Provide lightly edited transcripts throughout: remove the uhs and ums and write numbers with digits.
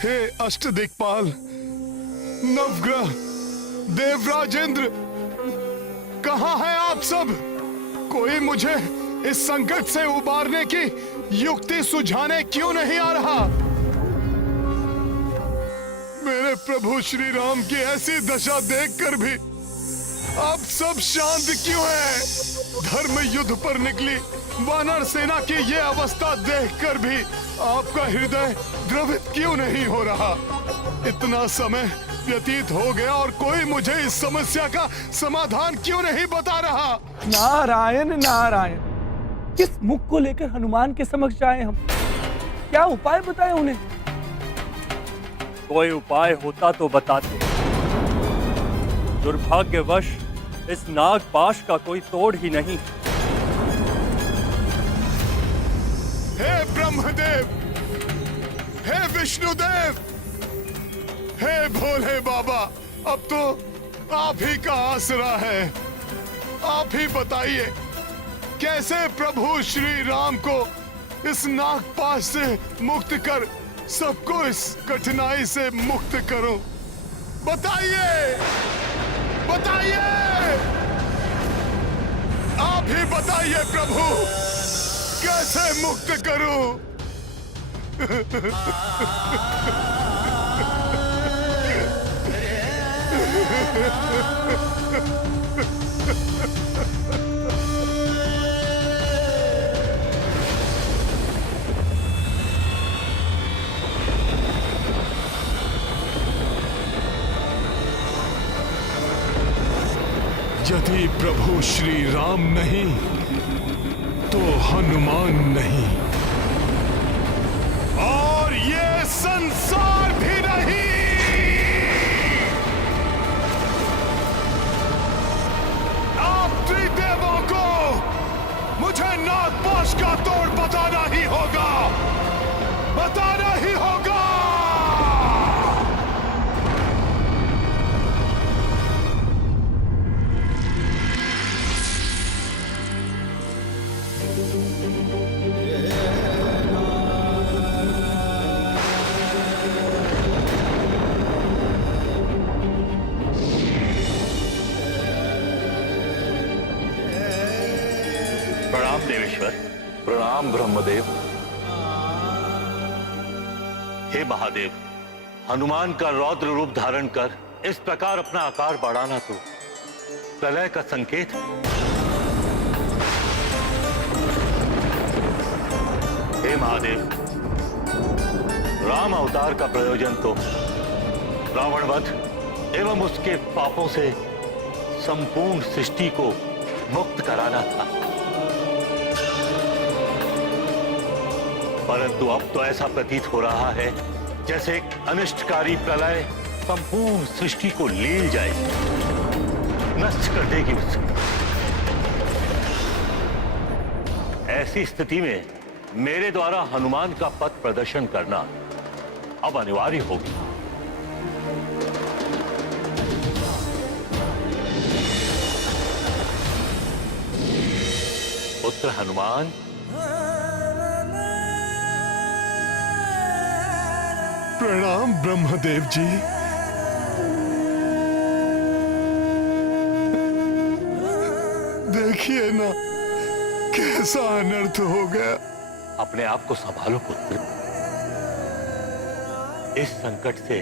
हे अष्टदिक्पाल, नवग्रह, देवराजेंद्र, कहाँ हैं आप सब? कोई मुझे इस संकट से उबारने की युक्ति सुझाने क्यों नहीं आ रहा? मेरे प्रभु श्री राम की ऐसी दशा देखकर भी आप सब शांत क्यों हैं? धर्म युद्ध पर निकली वानर सेना की ये अवस्था देखकर भी आपका हृदय द्रवित क्यों नहीं हो रहा? इतना समय व्यतीत हो गया और कोई मुझे इस समस्या का समाधान क्यों नहीं बता रहा? नारायण नारायण, किस मुख को लेकर हनुमान के समक्ष आए हम? क्या उपाय बताएं उन्हें? कोई उपाय होता तो बताते। दुर्भाग्यवश इस नागपाश का कोई तोड़ ही नहीं। हे ब्रह्मदेव, हे विष्णुदेव, हे भोले बाबा, अब तो आप ही का आसरा है। आप ही बताइए कैसे प्रभु श्री राम को इस नागपाश से मुक्त कर सबको इस कठिनाई से मुक्त करूं। बताइए, बताइए, आप ही बताइए प्रभु, कैसे मुक्त करूं? यदि प्रभु श्री राम नहीं तो हनुमान नहीं, और ये संसार भी नहीं। आप त्रिदेवों को मुझे नागपाश का तोड़ बताना ही होगा, बताना ही होगा। प्रणाम देवेश्वर। प्रणाम ब्रह्मदेव। हे महादेव, हनुमान का रौद्र रूप धारण कर इस प्रकार अपना आकार बढ़ाना तो प्रलय का संकेत है। हे महादेव, राम अवतार का प्रयोजन तो रावण वध एवं उसके पापों से संपूर्ण सृष्टि को मुक्त कराना था, परंतु अब तो ऐसा प्रतीत हो रहा है जैसे एक अनिष्टकारी प्रलय संपूर्ण सृष्टि को लील जाएगी, नष्ट कर देगी उसे। ऐसी स्थिति में मेरे द्वारा हनुमान का पथ प्रदर्शन करना अब अनिवार्य होगी। पुत्र हनुमान, प्रणाम ब्रह्मदेव जी। देखिए ना कैसा अनर्थ हो गया। अपने आप को संभालो पुत्र। इस संकट से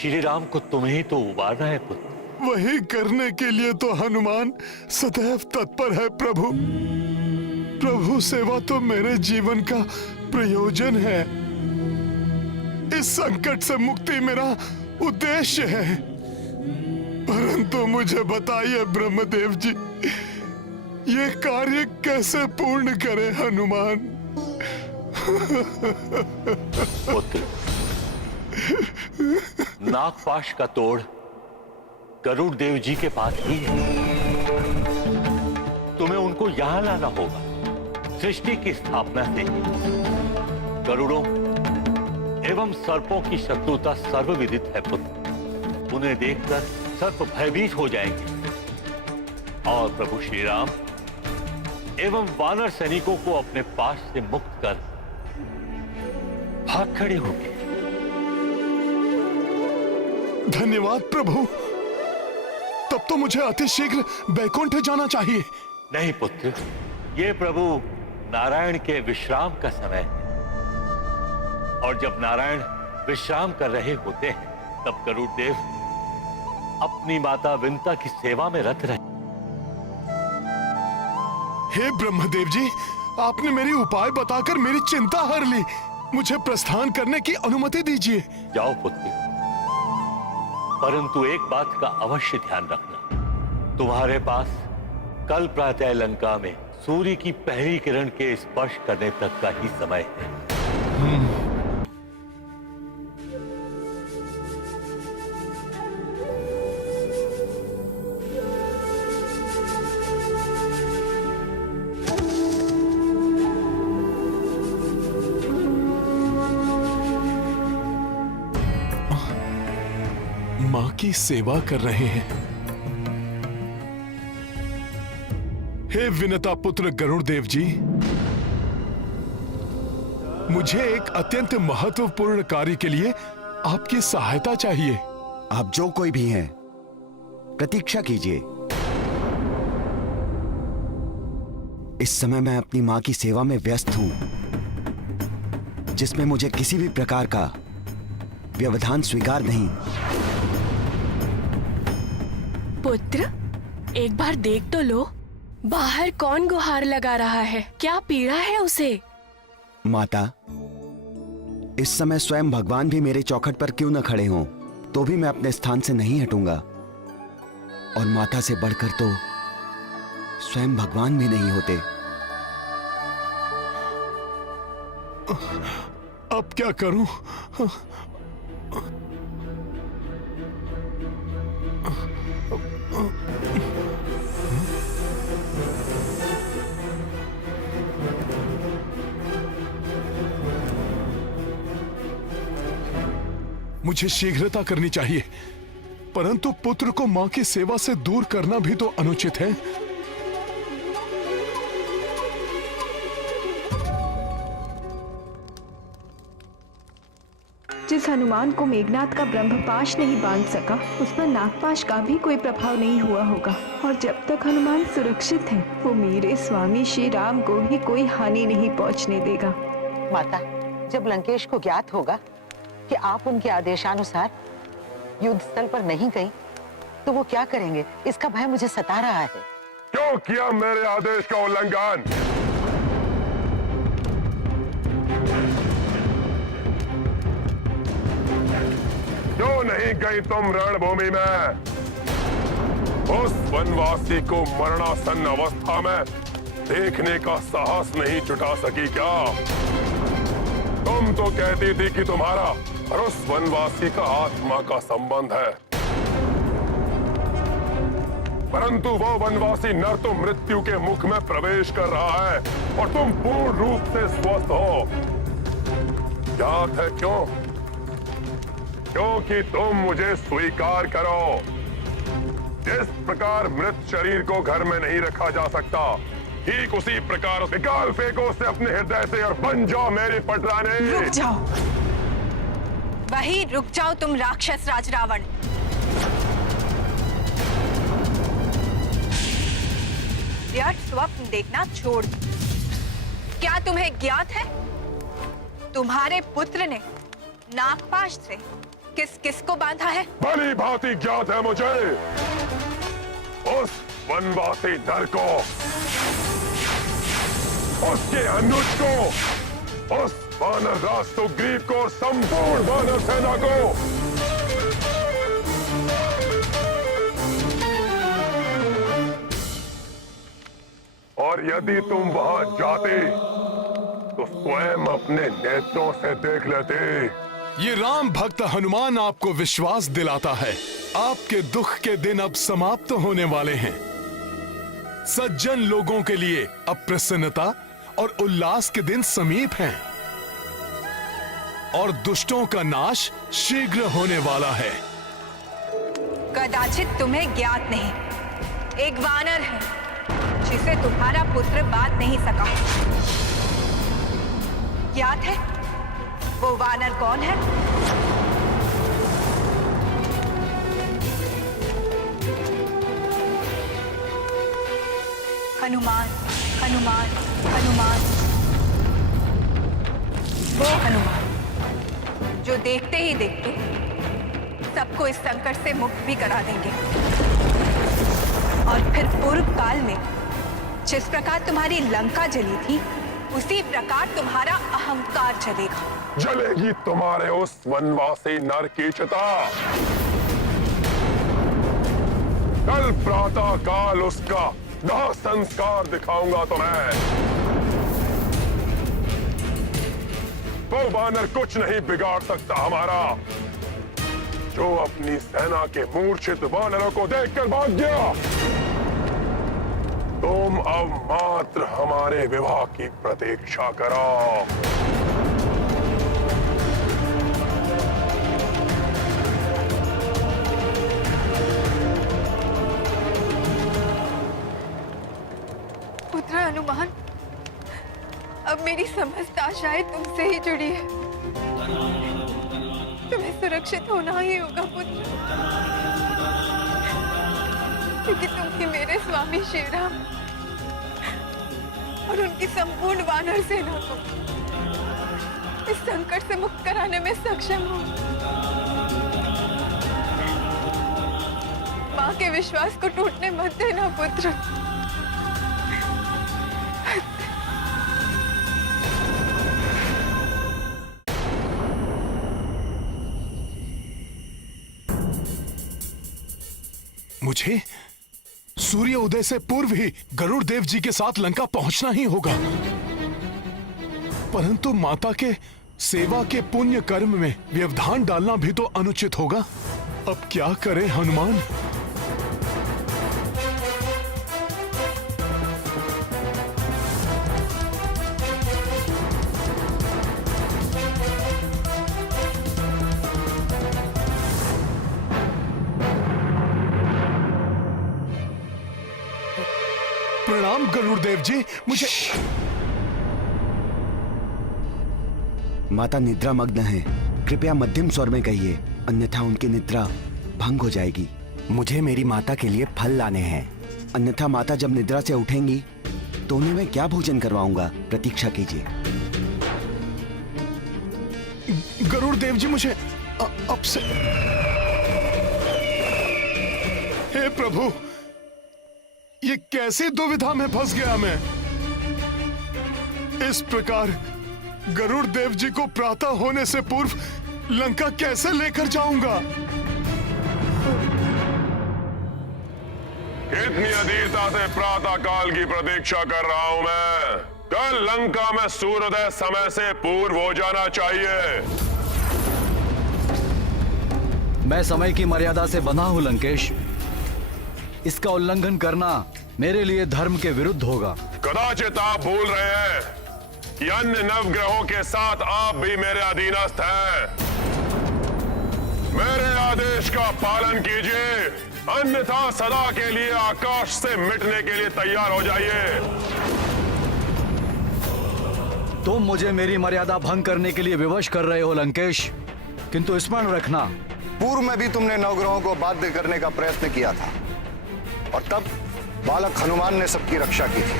श्री राम को तुम्हें ही तो उबारना है पुत्र। वही करने के लिए तो हनुमान सदैव तत्पर है प्रभु। प्रभु सेवा तो मेरे जीवन का प्रयोजन है। इस संकट से मुक्ति मेरा उद्देश्य है। परंतु मुझे बताइए ब्रह्मदेव जी, ये कार्य कैसे पूर्ण करे हनुमान? पुत्र, नागपाश का तोड़ गरुड़ देव जी के पास ही है। तुम्हें उनको यहां लाना होगा। सृष्टि की स्थापना से गरुड़ों एवं सर्पों की शत्रुता सर्वविदित है पुत्र। उन्हें देखकर सर्प भयभीत हो जाएंगे और प्रभु श्री राम एवं वानर सैनिकों को अपने पास से मुक्त कर भाग खड़े होंगे। धन्यवाद प्रभु। तब तो मुझे अतिशीघ्र बैकुंठ जाना चाहिए। नहीं पुत्र, ये प्रभु नारायण के विश्राम का समय है, और जब नारायण विश्राम कर रहे होते हैं तब गरुड़ देव अपनी माता विंता की सेवा में रत रहे। हे ब्रह्मदेव जी, आपने मेरी उपाय बताकर मेरी चिंता हर ली। मुझे प्रस्थान करने की अनुमति दीजिए। जाओ पुत्र, परंतु एक बात का अवश्य ध्यान रखना, तुम्हारे पास कल प्रातः लंका में सूर्य की पहली किरण के स्पर्श करने तक का ही समय है। मां की सेवा कर रहे हैं। हे विनता पुत्र गरुड़ देव जी, मुझे एक अत्यंत महत्वपूर्ण कार्य के लिए आपकी सहायता चाहिए। आप जो कोई भी हैं, प्रतीक्षा कीजिए। इस समय मैं अपनी मां की सेवा में व्यस्त हूं, जिसमें मुझे किसी भी प्रकार का व्यवधान स्वीकार नहीं। पुत्र, एक बार देख तो लो, बाहर कौन गुहार लगा रहा है? क्या पीड़ा है उसे? माता, इस समय स्वयं भगवान भी मेरे चौखट पर क्यों न खड़े हों, तो भी मैं अपने स्थान से नहीं हटूंगा। और माता से बढ़कर तो स्वयं भगवान भी नहीं होते। अब क्या करूं? मुझे शीघ्रता करनी चाहिए, परंतु पुत्र को मां की सेवा से दूर करना भी तो अनुचित है। जिस हनुमान को मेघनाथ का ब्रह्मपाश नहीं बांध सका, उस पर नागपाश का भी कोई प्रभाव नहीं हुआ होगा। और जब तक हनुमान सुरक्षित है, वो मेरे स्वामी श्री राम को भी कोई हानि नहीं पहुंचने देगा। माता, जब लंकेश को ज्ञात होगा कि आप उनके आदेशानुसार युद्ध स्थल पर नहीं गई, तो वो क्या करेंगे, इसका भय मुझे सता रहा है। क्यों किया मेरे आदेश का उल्लंघन? क्यों नहीं गई तुम रणभूमि में? उस वनवासी को मरणासन्न अवस्था में देखने का साहस नहीं जुटा सकी क्या? तुम तो कहती थी कि तुम्हारा और उस वनवासी का आत्मा का संबंध है, परंतु वो वनवासी नर तो मृत्यु के मुख में प्रवेश कर रहा है और तुम पूर्ण रूप से स्वस्थ हो। याद है क्यों? क्योंकि तुम मुझे स्वीकार करो। जिस प्रकार मृत शरीर को घर में नहीं रखा जा सकता, ठीक उसी प्रकार निकाल फेंको उसे अपने हृदय से और बन जाओ मेरी पटरानी। रुक जाओ, वही रुक जाओ तुम राक्षस राज रावण। व्यर्थ स्वप्न देखना छोड़ दो। क्या तुम्हें ज्ञात है, तुम्हारे पुत्र ने नागपाश से किस किस को बांधा है? भली भांति ज्ञात है मुझे। उस वनवासी नर को, उसके अनुज को, उस वानर राज सुग्रीव को, संपूर्ण वानर सेना को। और यदि तुम वहां जाते तो स्वयं अपने नेत्रों से देख लेते। ये राम भक्त हनुमान आपको विश्वास दिलाता है, आपके दुख के दिन अब समाप्त होने वाले हैं। सज्जन लोगों के लिए अब प्रसन्नता और उल्लास के दिन समीप हैं और दुष्टों का नाश शीघ्र होने वाला है। कदाचित तुम्हें ज्ञात नहीं, एक वानर है जिसे तुम्हारा पुत्र बांध नहीं सका। ज्ञात है वो वानर कौन है? हनुमान, हनुमान, हनुमान। वो हनुमान जो देखते ही देखते सबको इस संकट से मुक्त भी करा देंगे। और फिर पूर्व काल में जिस प्रकार तुम्हारी लंका जली थी, उसी प्रकार तुम्हारा अहंकार जलेगा। जलेगी तुम्हारे उस वनवासी नर की चिता। कल प्रातः काल उसका दाह संस्कार दिखाऊंगा तुम्हें। वो वानर कुछ नहीं बिगाड़ सकता हमारा, जो अपनी सेना के मूर्छित वानरों को देखकर भाग गया। तुम अब मात्र हमारे विवाह की प्रतीक्षा करो। पुत्र हनुमान, अब मेरी समस्त आशाएं तुमसे ही जुड़ी है। तुम्हें सुरक्षित होना ही होगा पुत्र, क्योंकि तुम ही मेरे स्वामी श्री राम और उनकी संपूर्ण वानर सेना को इस संकट से मुक्त कराने में सक्षम हो। माँ के विश्वास को टूटने मत देना पुत्र। मुझे सूर्य उदय से पूर्व ही गरुड़ देव जी के साथ लंका पहुंचना ही होगा, परंतु माता के सेवा के पुण्य कर्म में व्यवधान डालना भी तो अनुचित होगा। अब क्या करें हनुमान? प्रणाम गरुड़ देव जी, मुझे माता निद्रा मग्न है, कृपया मध्यम स्वर में कहिए, अन्यथा उनकी निद्रा भंग हो जाएगी। मुझे मेरी माता के लिए फल लाने हैं, अन्यथा माता जब निद्रा से उठेंगी तो उन्हें मैं क्या भोजन करवाऊंगा? प्रतीक्षा कीजिए। गरुड़ देव जी, मुझे अब से हे प्रभु, ये कैसी दुविधा में फंस गया मैं। इस प्रकार गरुड़ देव जी को प्रातः होने से पूर्व लंका कैसे लेकर जाऊंगा? कितनी अधीरता से प्रातः काल की प्रतीक्षा कर रहा हूं मैं। कल लंका में सूर्योदय समय से पूर्व हो जाना चाहिए। मैं समय की मर्यादा से बंधा हूं लंकेश, इसका उल्लंघन करना मेरे लिए धर्म के विरुद्ध होगा। कदाचित आप भूल रहे हैं कि अन्य नवग्रहों के साथ आप भी मेरे अधीनस्थ हैं। मेरे आदेश का पालन कीजिए, अन्यथा सदा के लिए आकाश से मिटने के लिए तैयार हो जाइए। तुम मुझे मेरी मर्यादा भंग करने के लिए विवश कर रहे हो लंकेश, किंतु स्मरण रखना, पूर्व में भी तुमने नवग्रहों को बाध्य करने का प्रयत्न किया था और तब बालक हनुमान ने सबकी रक्षा की थी।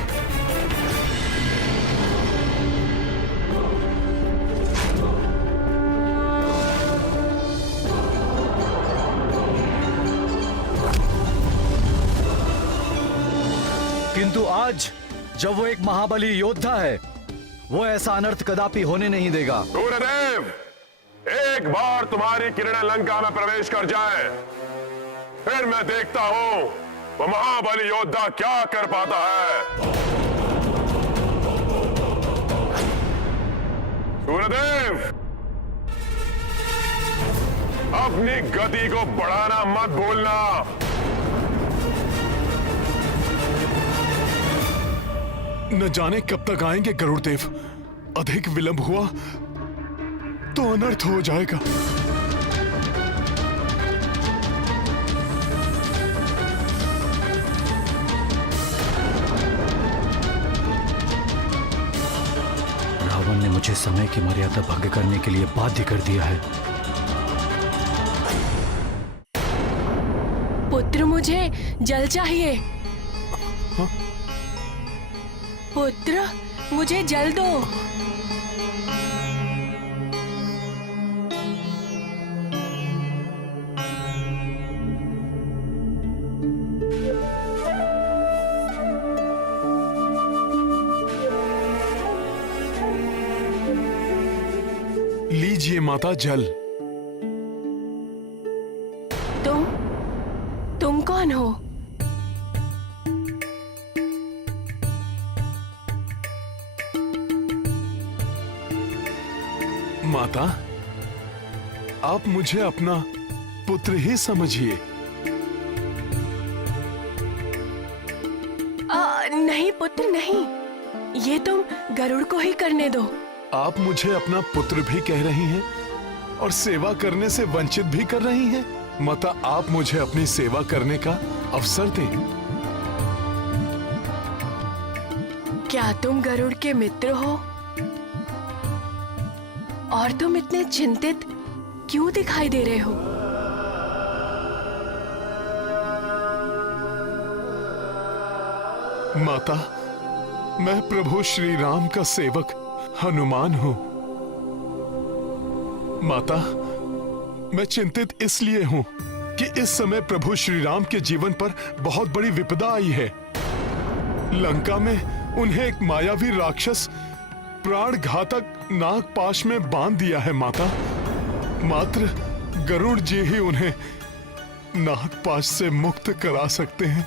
किंतु आज जब वो एक महाबली योद्धा है, वो ऐसा अनर्थ कदापि होने नहीं देगा। सूर्यदेव, एक बार तुम्हारी किरणें लंका में प्रवेश कर जाए, फिर मैं देखता हूं वो महाबली योद्धा क्या कर पाता है। सूर्यदेव, अपनी गति को बढ़ाना मत भूलना। न जाने कब तक आएंगे गरुड़ देव, अधिक विलंब हुआ तो अनर्थ हो जाएगा। रावण ने मुझे समय की मर्यादा भंग करने के लिए बाध्य कर दिया है। पुत्र, मुझे जल चाहिए। पुत्र, मुझे जल दो। लीजिए माता जल। तुम कौन हो? माता, आप मुझे अपना पुत्र ही समझिए। नहीं पुत्र नहीं, ये तुम गरुड़ को ही करने दो। आप मुझे अपना पुत्र भी कह रही हैं और सेवा करने से वंचित भी कर रही हैं। माता, आप मुझे अपनी सेवा करने का अवसर दें। क्या तुम गरुड़ के मित्र हो? और तुम इतने चिंतित क्यों दिखाई दे रहे हो? माता, मैं प्रभु श्री राम का सेवक हनुमान हूं। माता, मैं चिंतित इसलिए हूं कि इस समय प्रभु श्री राम के जीवन पर बहुत बड़ी विपदा आई है। लंका में उन्हें एक मायावी राक्षस प्राण घातक नागपाश में बांध दिया है। माता, मात्र गरुड़ जी ही उन्हें नागपाश से मुक्त करा सकते हैं,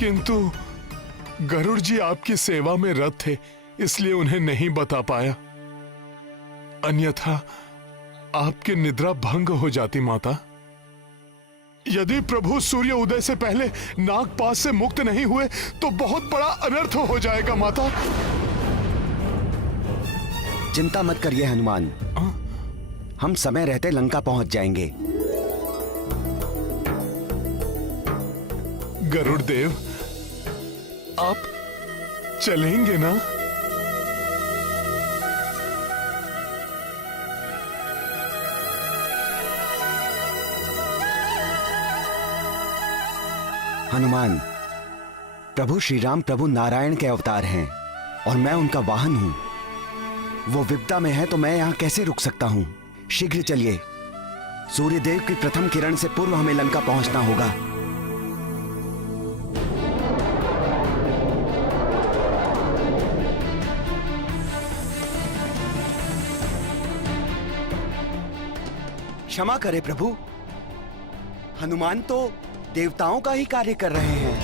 किंतु गरुड़ जी आपकी सेवा में रत थे, इसलिए उन्हें नहीं बता पाया, अन्यथा आपकी निद्रा भंग हो जाती। माता, यदि प्रभु सूर्य उदय से पहले नागपाश से मुक्त नहीं हुए तो बहुत बड़ा अनर्थ हो जाएगा। माता, चिंता मत करिए हनुमान, हम समय रहते लंका पहुंच जाएंगे। गरुड़ देव, आप चलेंगे ना? हनुमान, प्रभु श्री राम प्रभु नारायण के अवतार हैं और मैं उनका वाहन हूं। वो विपदा में है तो मैं यहां कैसे रुक सकता हूं? शीघ्र चलिए, सूर्यदेव की प्रथम किरण से पूर्व हमें लंका पहुंचना होगा। क्षमा करें प्रभु, हनुमान तो देवताओं का ही कार्य कर रहे हैं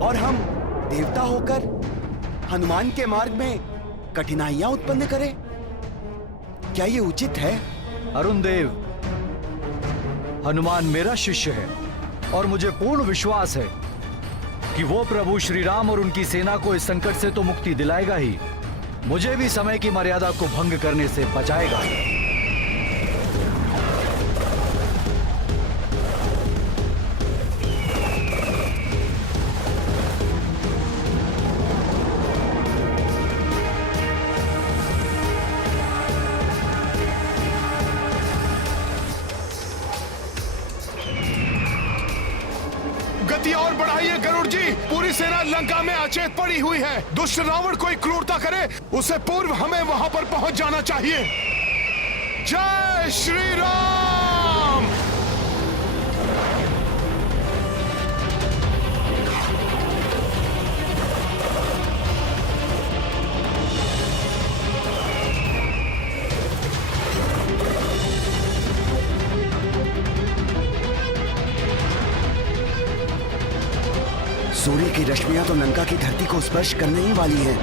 और हम देवता होकर हनुमान के मार्ग में कठिनाइयां उत्पन्न करें? क्या ये उचित है? अरुण देव, हनुमान मेरा शिष्य है और मुझे पूर्ण विश्वास है कि वो प्रभु श्री राम और उनकी सेना को इस संकट से तो मुक्ति दिलाएगा ही, मुझे भी समय की मर्यादा को भंग करने से बचाएगा। गति और बढ़ाइए गरुड़ जी, पूरी सेना लंका में अचेत पड़ी हुई है। दुष्ट रावण कोई क्रूरता करे उससे पूर्व हमें वहां पर पहुंच जाना चाहिए। जय श्री राम। सूर्य की रश्मियां तो लंका की धरती को स्पर्श करने ही वाली हैं।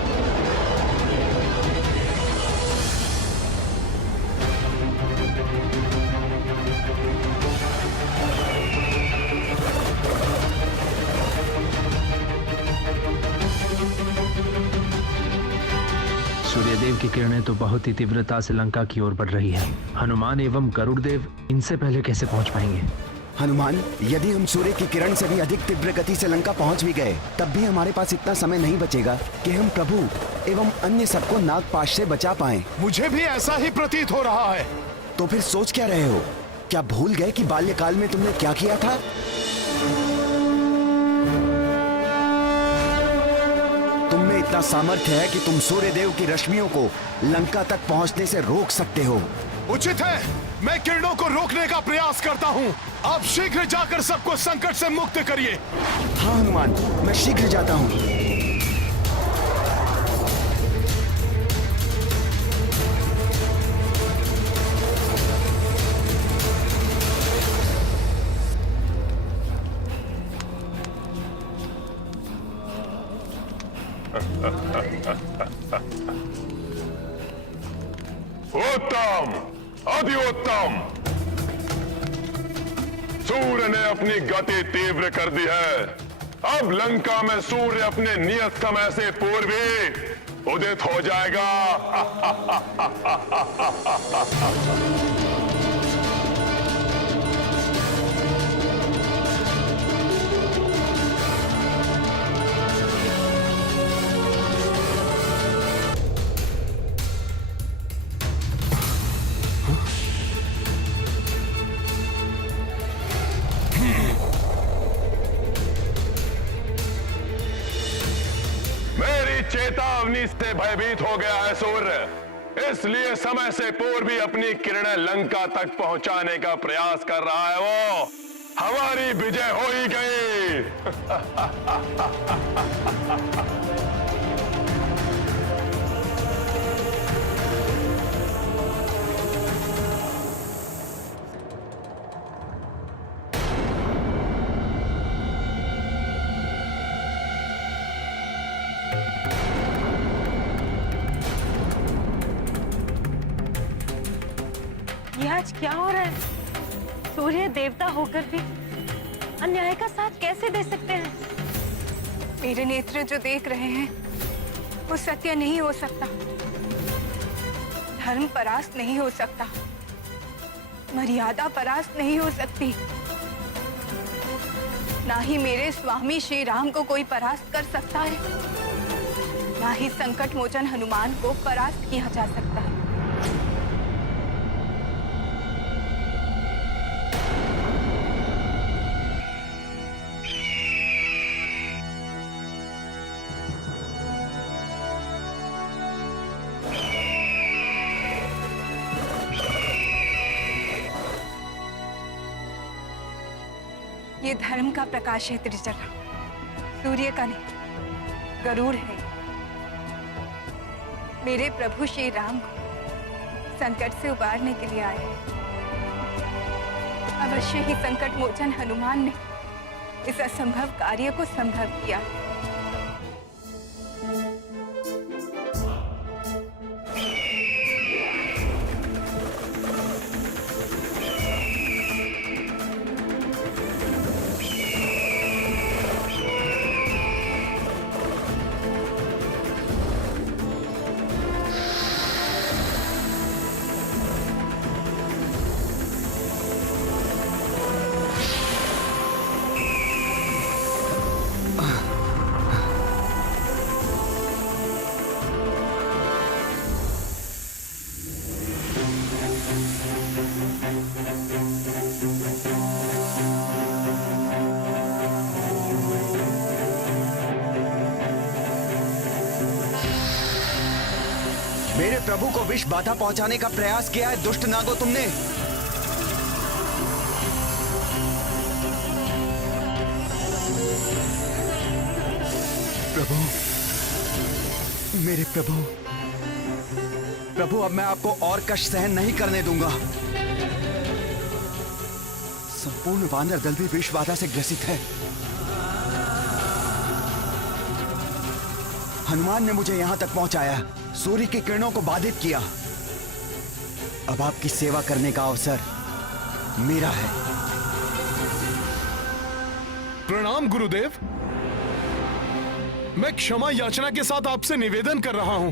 सूर्यदेव की किरणें तो बहुत ही तीव्रता से लंका की ओर बढ़ रही है। हनुमान एवं गरुड़ देव इनसे पहले कैसे पहुंच पाएंगे? हनुमान, यदि हम सूर्य की किरण से भी अधिक तीव्र गति से लंका पहुंच भी गए तब भी हमारे पास इतना समय नहीं बचेगा कि हम प्रभु एवं अन्य सबको नागपाश से बचा पाएं। मुझे भी ऐसा ही प्रतीत हो रहा है। तो फिर सोच क्या रहे हो? क्या भूल गए कि बाल्यकाल में तुमने क्या किया था? इतना सामर्थ्य है कि तुम सूर्यदेव की रश्मियों को लंका तक पहुंचने से रोक सकते हो। उचित है, मैं किरणों को रोकने का प्रयास करता हूँ। आप शीघ्र जाकर सबको संकट से मुक्त करिए। हाँ हनुमान, मैं शीघ्र जाता हूँ। उत्तम, अति उत्तम। सूर्य ने अपनी गति तीव्र कर दी है। अब लंका में सूर्य अपने नियत समय से पूर्व ही उदित हो जाएगा। चेतावनी से भयभीत हो गया है सूर्य, इसलिए समय से पूर्व ही अपनी किरणें लंका तक पहुंचाने का प्रयास कर रहा है। वो हमारी विजय हो ही गई। आज क्या हो रहा है? सूर्य देवता होकर भी अन्याय का साथ कैसे दे सकते हैं? मेरे नेत्र जो देख रहे हैं वो सत्य नहीं हो सकता, धर्म परास्त नहीं हो सकता, मर्यादा परास्त नहीं हो सकती। ना ही मेरे स्वामी श्री राम को कोई परास्त कर सकता है, ना ही संकट मोचन हनुमान को परास्त किया जा सकता है। ये धर्म का प्रकाश है त्रिजटा, सूर्य का नहीं, गरुड़ है। मेरे प्रभु श्री राम को संकट से उबारने के लिए आए हैं। अवश्य ही संकट मोचन हनुमान ने इस असंभव कार्य को संभव किया। मेरे प्रभु को विष बाधा पहुंचाने का प्रयास किया है दुष्ट नागो तुमने। प्रभु, मेरे प्रभु, प्रभु अब मैं आपको और कष्ट सहन नहीं करने दूंगा। संपूर्ण वानर दल भी विष बाधा से ग्रसित है। हनुमान ने मुझे यहां तक पहुंचाया, सूर्य की किरणों को बाधित किया। अब आपकी सेवा करने का अवसर मेरा है। प्रणाम गुरुदेव। मैं क्षमा याचना के साथ आपसे निवेदन कर रहा हूं,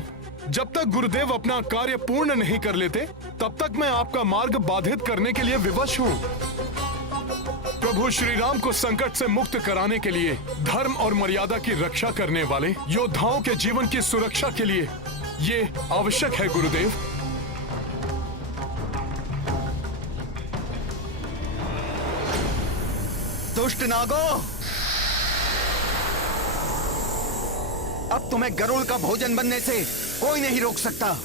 जब तक गुरुदेव अपना कार्य पूर्ण नहीं कर लेते तब तक मैं आपका मार्ग बाधित करने के लिए विवश हूं। प्रभु श्री राम को संकट से मुक्त कराने के लिए धर्म और मर्यादा की रक्षा करने वाले योद्धाओं के जीवन की सुरक्षा के लिए ये आवश्यक है गुरुदेव। दुष्ट नागो, अब तुम्हें गरुड़ का भोजन बनने से कोई नहीं रोक सकता।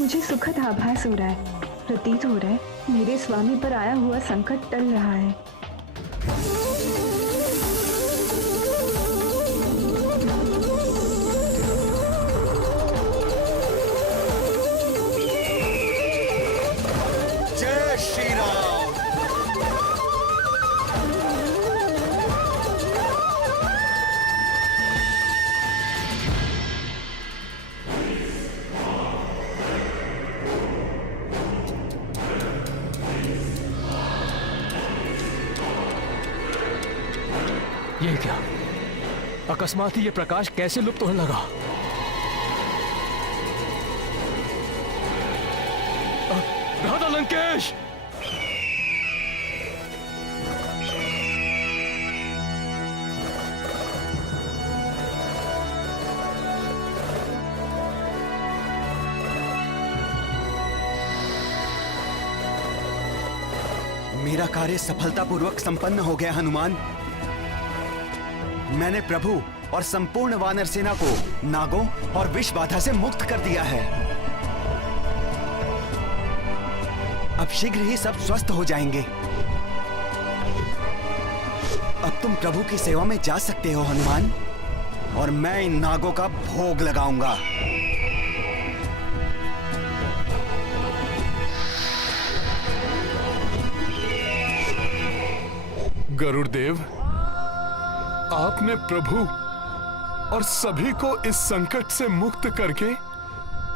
मुझे सुखद आभास हो रहा है, प्रतीत हो रहा है मेरे स्वामी पर आया हुआ संकट टल रहा है। जय श्री राम। ये क्या? अकस्मात ही ये प्रकाश कैसे लुप्त होने लगा? राधा लंकेश! मेरा कार्य सफलतापूर्वक संपन्न हो गया हनुमान। मैंने प्रभु और संपूर्ण वानर सेना को नागों और विष बाधा से मुक्त कर दिया है। अब शीघ्र ही सब स्वस्थ हो जाएंगे। अब तुम प्रभु की सेवा में जा सकते हो हनुमान, और मैं इन नागों का भोग लगाऊंगा। गरुड़देव, आपने प्रभु और सभी को इस संकट से मुक्त करके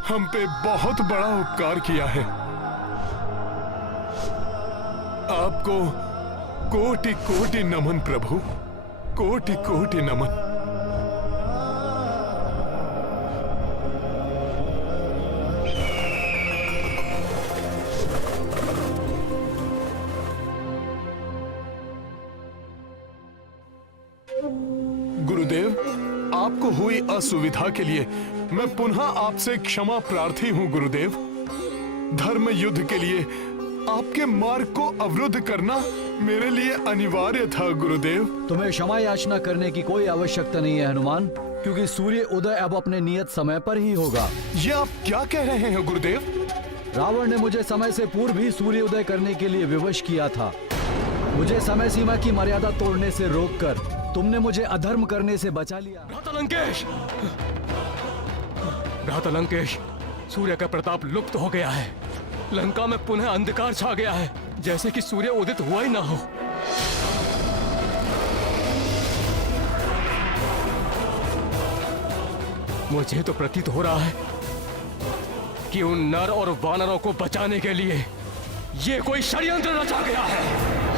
हम पे बहुत बड़ा उपकार किया है। आपको कोटि कोटि नमन प्रभु, कोटि कोटि नमन। गुरुदेव, आपको हुई असुविधा के लिए मैं पुनः आपसे क्षमा प्रार्थी हूँ गुरुदेव। धर्म युद्ध के लिए आपके मार्ग को अवरुद्ध करना मेरे लिए अनिवार्य था गुरुदेव। तुम्हें क्षमा याचना करने की कोई आवश्यकता नहीं है हनुमान, क्योंकि सूर्य उदय अब अपने नियत समय पर ही होगा। ये आप क्या कह रहे हैं गुरुदेव? रावण ने मुझे समय से पूर्व ही सूर्य उदय करने के लिए विवश किया था। मुझे समय सीमा की मर्यादा तोड़ने से रोककर तुमने मुझे अधर्म करने से बचा लिया। भ्राता लंकेश! भ्राता लंकेश, सूर्य का प्रताप लुप्त हो गया है। लंका में पुनः अंधकार छा गया है, जैसे कि सूर्य उदित हुआ ही ना हो। मुझे तो प्रतीत हो रहा है कि उन नर और वानरों को बचाने के लिए ये कोई षड्यंत्र रचा गया है।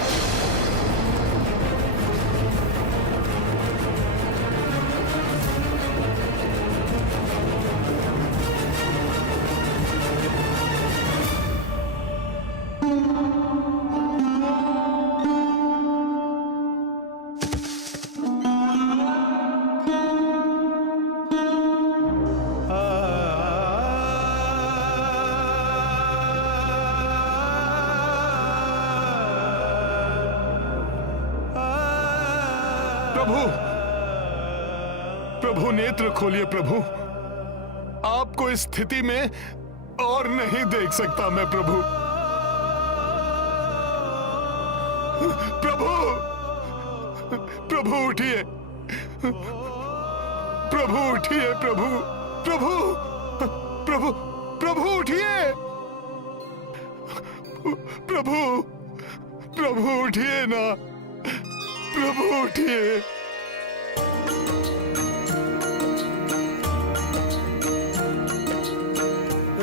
प्रभु नेत्र खोलिए प्रभु, आपको इस स्थिति में और नहीं देख सकता मैं प्रभु। प्रभु, प्रभु उठिए, प्रभु उठिए, प्रभु, प्रभु, प्रभु, प्रभु उठिए, प्रभु, प्रभु उठिए ना। बैठिए।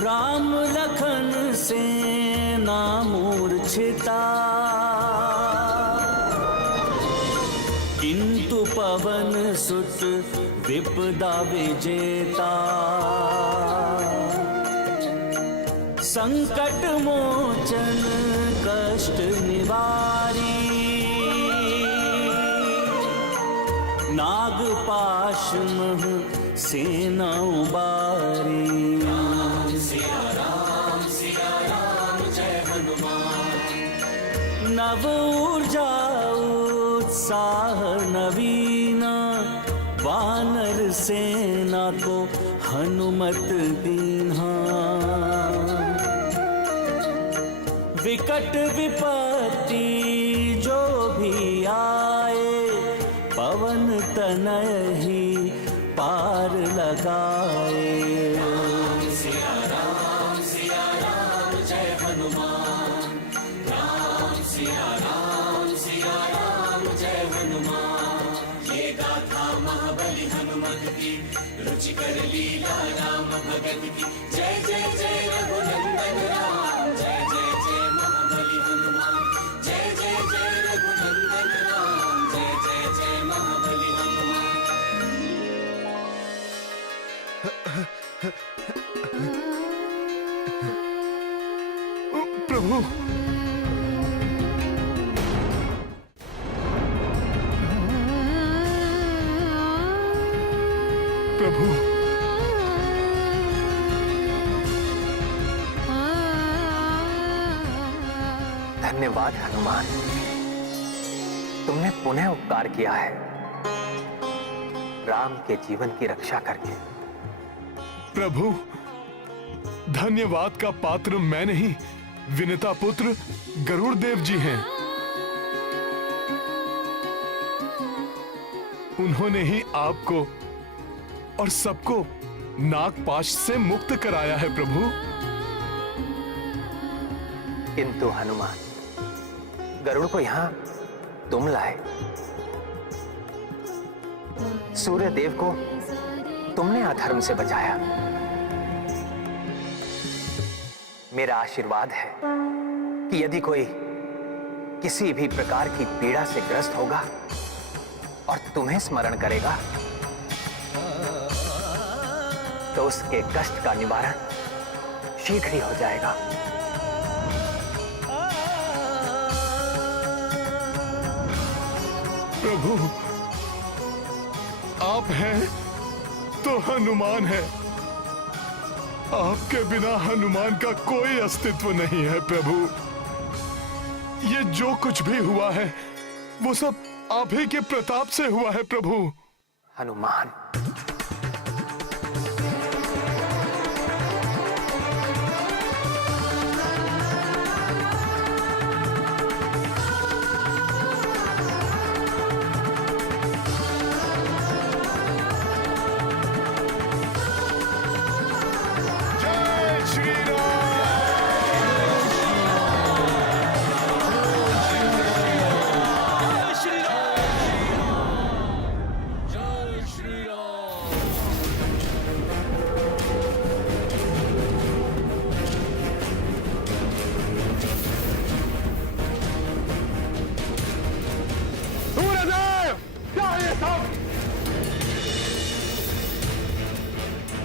राम लखन सेना मूर्छिता, किंतु पवन सुत विपदा विजेता। संकट मोचन कष्ट निवारी, नागपाश मह सेना उबारी। जय हनुमान। नव ऊर्जा उत्साह नवीना, वानर सेना को हनुमत दीन्हा। विकट विपत्ति जो भी आए, पवन तनय ही पार लगाए। सिया राम जय हनुमान। राम सिया राम जय हनुमान। ये गाथा महाबली हनुमत की, रुचिकर लीला राम भगत की। जय जय जय रघुनंदन राम, जय जय जय महाबली हनुमान। जय जय जय रघुनंदन राम, जय जय जय महाबली हनुमान। प्रभु, प्रभु, धन्यवाद हनुमान, तुमने पुनः उपकार किया है, राम के जीवन की रक्षा करके। प्रभु, धन्यवाद का पात्र मैं नहीं, विनता पुत्र गरुड़ देव जी हैं। उन्होंने ही आपको और सबको नागपाश से मुक्त कराया है प्रभु। किंतु हनुमान, गरुड़ को यहां तुम लाए, सूर्य देव को तुमने अधर्म से बचाया। मेरा आशीर्वाद है कि यदि कोई किसी भी प्रकार की पीड़ा से ग्रस्त होगा और तुम्हें स्मरण करेगा, तो उसके कष्ट का निवारण शीघ्र ही हो जाएगा। प्रभु, आप हैं तो हनुमान है। आपके बिना हनुमान का कोई अस्तित्व नहीं है प्रभु। ये जो कुछ भी हुआ है वो सब आप ही के प्रताप से हुआ है प्रभु। हनुमान,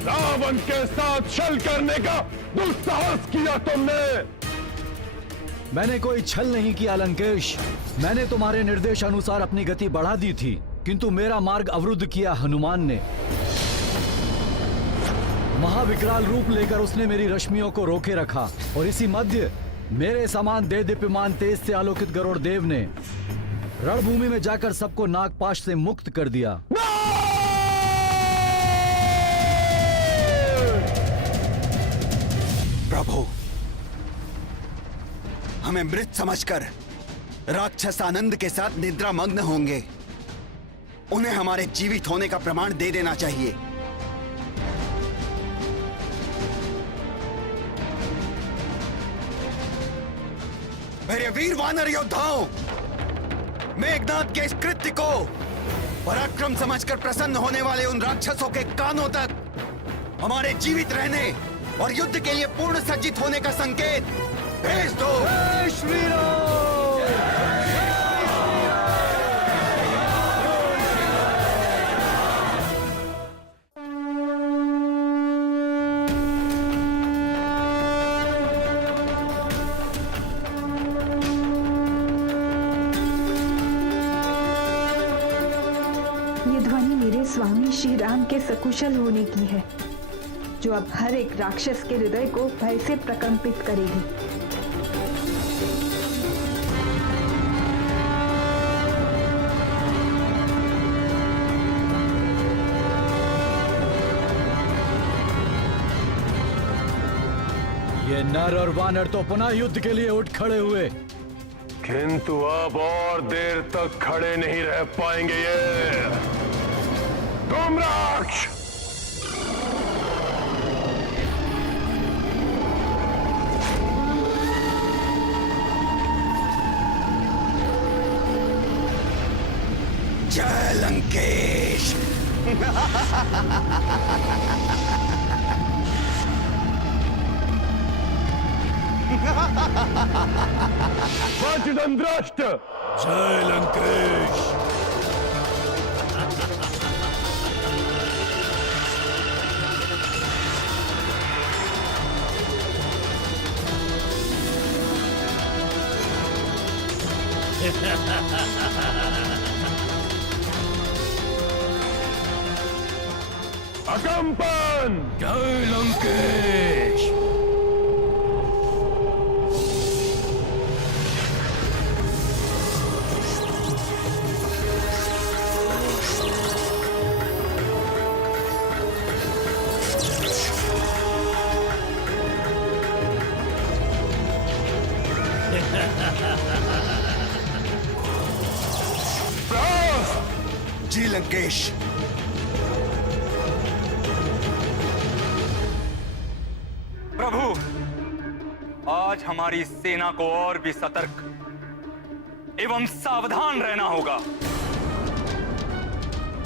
रावण के साथ छल करने का दुस्साहस किया तुमने। मैंने कोई छल नहीं किया लंकेश। मैंने तुम्हारे निर्देश अनुसार अपनी गति बढ़ा दी थी, किंतु मेरा मार्ग अवरुद्ध किया हनुमान ने। महाविकराल रूप लेकर उसने मेरी रश्मियों को रोके रखा और इसी मध्य मेरे समान देदीप्यमान तेज से आलोकित गरुड़ देव ने रणभूमि में जाकर सबको नागपाश से मुक्त कर दिया। प्रभु, हमें मृत समझकर राक्षस आनंद के साथ निद्रा मग्न होंगे। उन्हें हमारे जीवित होने का प्रमाण दे देना चाहिए। मेरे वीर वानर योद्धाओं, मेघनाद के इस कृत्य को पराक्रम समझकर प्रसन्न होने वाले उन राक्षसों के कानों तक हमारे जीवित रहने और युद्ध के लिए पूर्ण सज्जित होने का संकेत भेज दो। श्री राम। ये ध्वनि मेरे स्वामी श्री राम के सकुशल होने की है, जो अब हर एक राक्षस के हृदय को भय से प्रकंपित करेगी। ये नर और वानर तो पुनः युद्ध के लिए उठ खड़े हुए, किंतु अब और देर तक खड़े नहीं रह पाएंगे ये धूम्राक्ष। जय लंकेश। वज्रदंष्ट्र। जय लंकेश। अकंपन। जय लंकेश। जी लंकेश। प्रभु, आज हमारी सेना को और भी सतर्क एवं सावधान रहना होगा,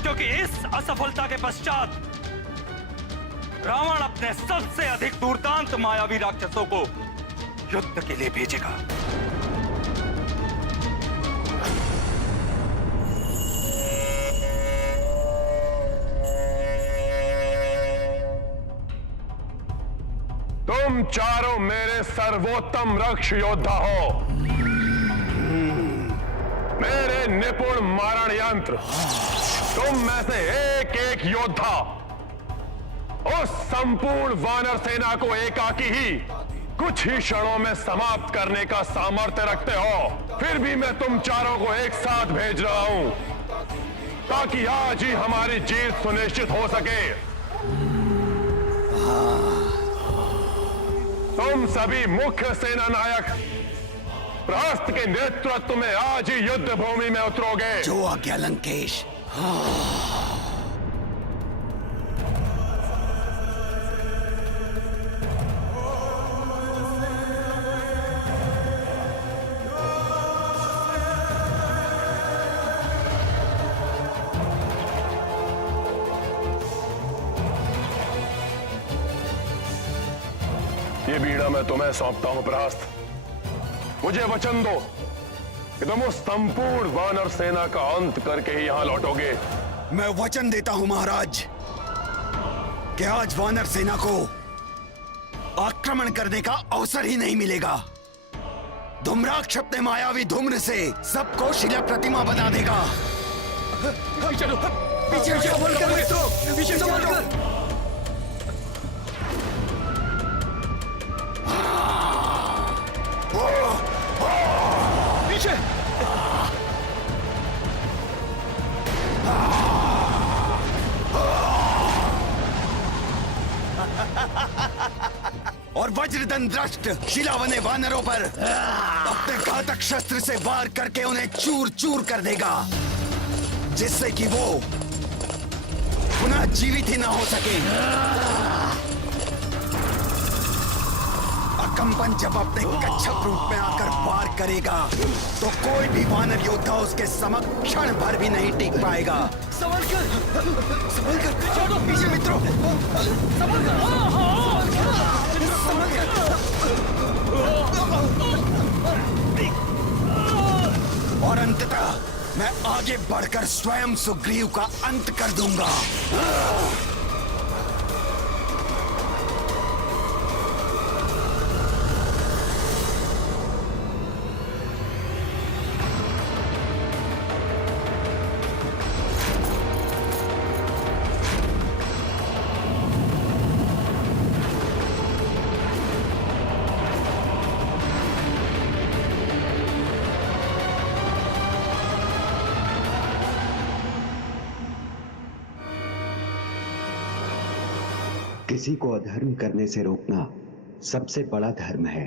क्योंकि इस असफलता के पश्चात रावण अपने सबसे अधिक दुर्दांत मायावी राक्षसों को युद्ध के लिए भेजेगा। तुम चारों मेरे सर्वोत्तम रक्ष योद्धा हो, मेरे निपुण मारण यंत्र। तुम में से एक एक योद्धा उस संपूर्ण वानर सेना को एकाकी ही कुछ ही क्षणों में समाप्त करने का सामर्थ्य रखते हो। फिर भी मैं तुम चारों को एक साथ भेज रहा हूं, ताकि आज ही हमारी जीत सुनिश्चित हो सके। तुम सभी मुख्य सेना नायक प्रहस्त के नेतृत्व में आज ही युद्ध भूमि में उतरोगे। जो आज्ञा लंकेश। ये बीड़ा मैं तुम्हें सौंपता हूं प्रहस्त। मुझे वचन दो कि तुम उस संपूर्ण वानर सेना का अंत करके ही यहां लौटोगे। मैं वचन देता हूं महाराज कि आज वानर सेना को आक्रमण करने का अवसर ही नहीं मिलेगा। धूम्राक्ष अपने मायावी धूम्र से सबको शिला प्रतिमा बना देगा। चलो पीछे संभल कर मित्रों, पीछे संभल कर। पीछे। और वज्रदंष्ट्र शिलावने वानरों पर अपने घातक शस्त्र से वार करके उन्हें चूर चूर कर देगा, जिससे कि वो पुनः जीवित ही ना हो सके। कंपन जब अपने कच्छप रूप में आकर वार करेगा तो कोई भी वानर योद्धा उसके समक्ष क्षण भर भी नहीं टिक पाएगा। संभल कर छोड़ो पीछे मित्रों, संभल और अंततः मैं आगे बढ़कर स्वयं सुग्रीव का अंत कर दूंगा। किसी को अधर्म करने से रोकना सबसे बड़ा धर्म है।